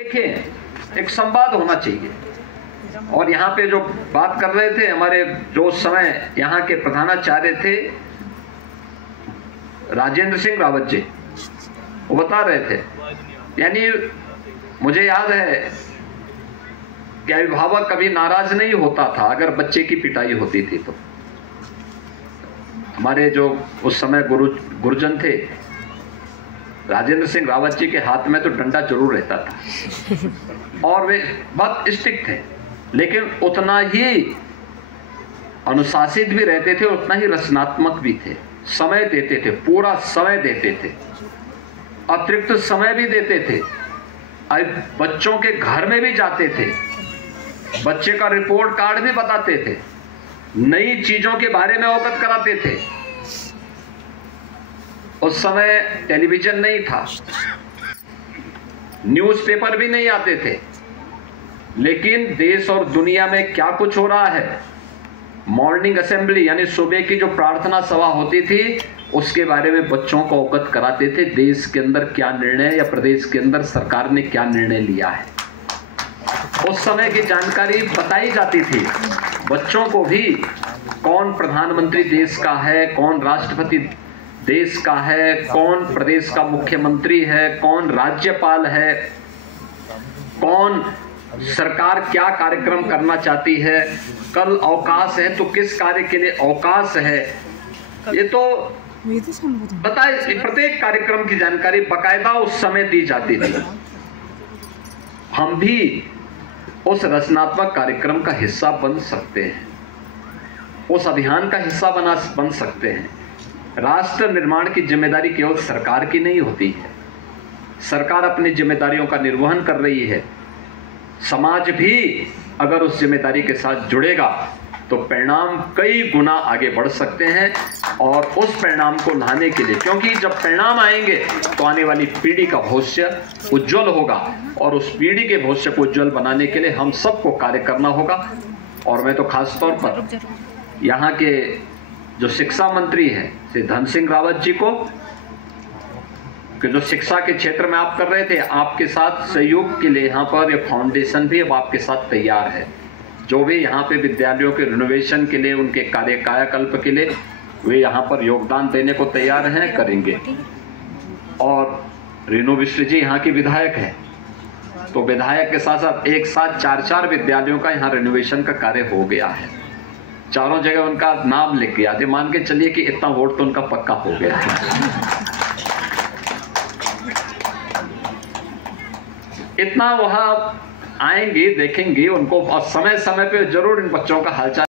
देखें, एक संवाद होना चाहिए। और यहाँ पे जो बात कर रहे थे हमारे जो उस समय यहाँ के प्रधानाचार्य थे राजेंद्र सिंह रावत जी, वो बता रहे थे, यानी मुझे याद है कि अभिभावक कभी नाराज नहीं होता था अगर बच्चे की पिटाई होती थी। तो हमारे जो उस समय गुरुजन थे राजेंद्र सिंह रावत जी के हाथ में तो डंडा जरूर रहता था और वे बहुत स्ट्रिक्ट थे, लेकिन उतना ही अनुशासित भी रहते थे, उतना ही रचनात्मक भी थे। समय देते थे, पूरा समय देते थे, अतिरिक्त समय भी देते थे। बच्चों के घर में भी जाते थे, बच्चे का रिपोर्ट कार्ड भी बताते थे, नई चीजों के बारे में अवगत कराते थे। उस समय टेलीविजन नहीं था, न्यूज़पेपर भी नहीं आते थे, लेकिन देश और दुनिया में क्या कुछ हो रहा है, मॉर्निंग असेंबली यानी सुबह की जो प्रार्थना सभा होती थी उसके बारे में बच्चों को अवगत कराते थे। देश के अंदर क्या निर्णय या प्रदेश के अंदर सरकार ने क्या निर्णय लिया है, उस समय की जानकारी बताई जाती थी। बच्चों को भी कौन प्रधानमंत्री देश का है, कौन राष्ट्रपति देश का है, कौन प्रदेश का मुख्यमंत्री है, कौन राज्यपाल है, कौन सरकार क्या कार्यक्रम करना चाहती है, कल अवकाश है तो किस कार्य के लिए अवकाश है, ये तो बताए। प्रत्येक कार्यक्रम की जानकारी बकायदा उस समय दी जाती थी। हम भी उस रचनात्मक कार्यक्रम का हिस्सा बन सकते हैं, उस अभियान का हिस्सा बन सकते हैं। राष्ट्र निर्माण की जिम्मेदारी केवल सरकार की नहीं होती है, सरकार अपनी जिम्मेदारियों का निर्वहन कर रही है, समाज भी अगर उस जिम्मेदारी के साथ जुड़ेगा तो परिणाम कई गुना आगे बढ़ सकते हैं। और उस परिणाम को लाने के लिए, क्योंकि जब परिणाम आएंगे तो आने वाली पीढ़ी का भविष्य उज्जवल होगा और उस पीढ़ी के भविष्य को उज्जवल बनाने के लिए हम सबको कार्य करना होगा। और मैं तो खास तौर पर यहाँ के जो शिक्षा मंत्री हैं श्री धन सिंह रावत जी को, कि जो शिक्षा के क्षेत्र में आप कर रहे थे, आपके साथ सहयोग के लिए यहाँ पर ये फाउंडेशन भी अब आपके साथ तैयार है। जो भी यहाँ पे विद्यालयों के रिनोवेशन के लिए, उनके कायाकल्प के लिए वे यहाँ पर योगदान देने को तैयार हैं, करेंगे। और रेणु मिश्र जी यहाँ की विधायक है, तो विधायक के साथ साथ एक साथ 4-4 विद्यालयों का यहाँ रिनोवेशन का कार्य हो गया है। चारों जगह उनका नाम लिख गया, तो मान के चलिए कि इतना वोट तो उनका पक्का हो गया है। इतना वहां आएंगे, देखेंगे उनको, और समय समय पे जरूर इन बच्चों का हालचाल